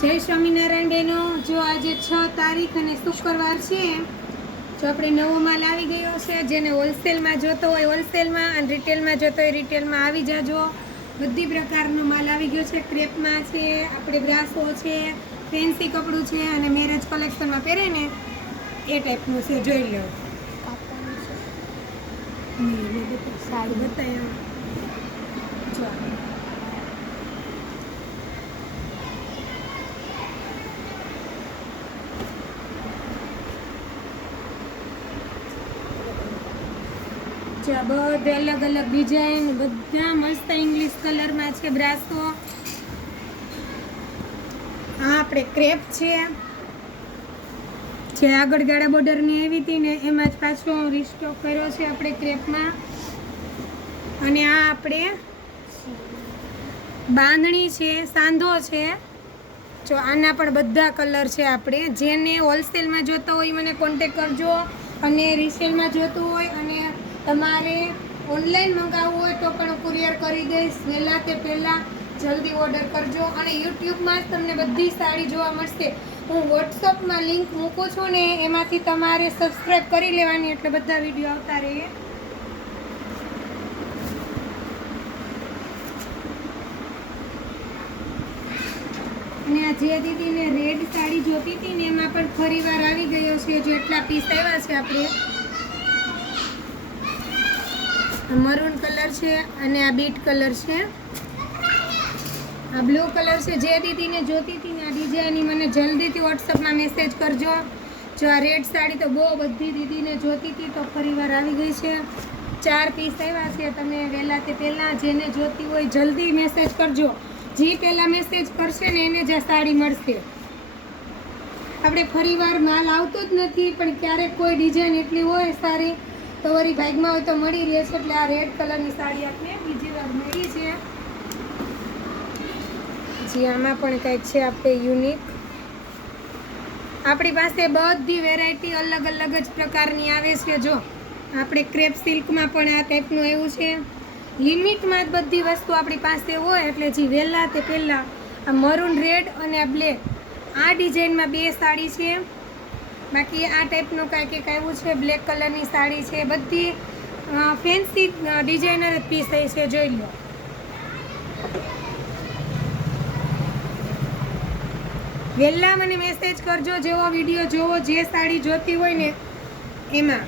જય સ્વામિનારાયણ બહેનો, જો આજે 6 તારીખ અને શુક્રવાર છે. જો આપણે નવો માલ આવી ગયો છે. જેને હોલસેલમાં જોતો હોય હોલસેલમાં અને રિટેલમાં જોતો હોય રિટેલમાં આવી જાજો. બધી પ્રકારનો માલ આવી ગયો છે. ક્રેપમાં છે, આપણે બ્રાસો છે, ફેન્સી કપડું છે અને મેરેજ કલેક્શનમાં પહેરે ને એ ટાઈપનું છે. જોઈ લો. સાડી બતાવ્યા જો બધે અલગ અલગ ડિઝાઇન, બધા મસ્ત ઇંગ્લિશ કલરમાં છે. બ્રાસો આ આપણે ક્રેપ છે, જે આગળ ગાળા બોર્ડરની આવી હતી ને એમાં જ પાછો રીસ્ટોક કર્યો છે આપણે ક્રેપમાં. અને આ આપણે બાંધણી છે, સાંધો છે. જો આના પણ બધા કલર છે. આપણે જેને હોલસેલમાં જોતો હોય મને કોન્ટેક કરજો, અને રિસેલમાં જોતું હોય અને તમારે ઓનલાઈન મંગાવવું હોય તો પણ કુરિયર કરી દઈશ. વહેલા તે પહેલાં જલ્દી ઓર્ડર કરજો. અને યુટ્યુબમાં જ તમને બધી સાડી જોવા મળશે. હું વોટ્સઅપમાં લિંક મૂકું છું ને એમાંથી તમારે સબસ્ક્રાઈબ કરી લેવાની, એટલે બધા વિડીયો આવતા રહે. અને આ જે દીદીને રેડ સાડી જોતી હતી ને એમાં પણ ફરી વાર આવી ગયો છે. જો એટલા પીસ આવ્યા છે. આપણે મરૂન કલર છે અને આ બીટ કલર છે, આ બ્લુ કલર છે. જે દીદીને જોતી હતી ને આ ડિઝાઇનની મને જલ્દીથી વોટ્સઅપમાં મેસેજ કરજો. જો આ રેડ સાડી તો બહુ બધી દીદીને જોતી હતી તો ફરીવાર આવી ગઈ છે. 4 પીસ આવ્યા છે. તમે વહેલા તે પહેલાં જેને જોતી હોય જલ્દી મેસેજ કરજો. જે પહેલાં મેસેજ કરશે ને એને જ આ સાડી મળશે. આપણે ફરીવાર માલ આવતો જ નથી, પણ ક્યારેક કોઈ ડિઝાઇન એટલી હોય સારી તો વળી ભાગમાં હોય તો મળી રહે છે. એટલે આ રેડ કલરની સાડી આપણે બીજી વાર મળી છે. જી આમાં પણ કંઈક છે આપણે યુનિક. આપણી પાસે બધી વેરાયટી અલગ અલગ જ પ્રકારની આવે છે. જો આપણે ક્રેપ સિલ્કમાં પણ આ ટાઈપનું આવ્યું છે. લિમિટમાં જ બધી વસ્તુ આપણી પાસે હોય, એટલે જે વહેલા તે પહેલાં આ મરૂન રેડ અને આ બ્લેક આ ડિઝાઇનમાં 2 સાડી છે. બાકી આ ટાઈપનું કાંઈક એક આવ્યું છે. બ્લેક કલરની સાડી છે. બધી ફેન્સી ડિઝાઇનર જ પીસ થઈ છે. જોઈ લો. વહેલા મને મેસેજ કરજો. જેવો વિડીયો જોવો, જે સાડી જોતી હોય ને એમાં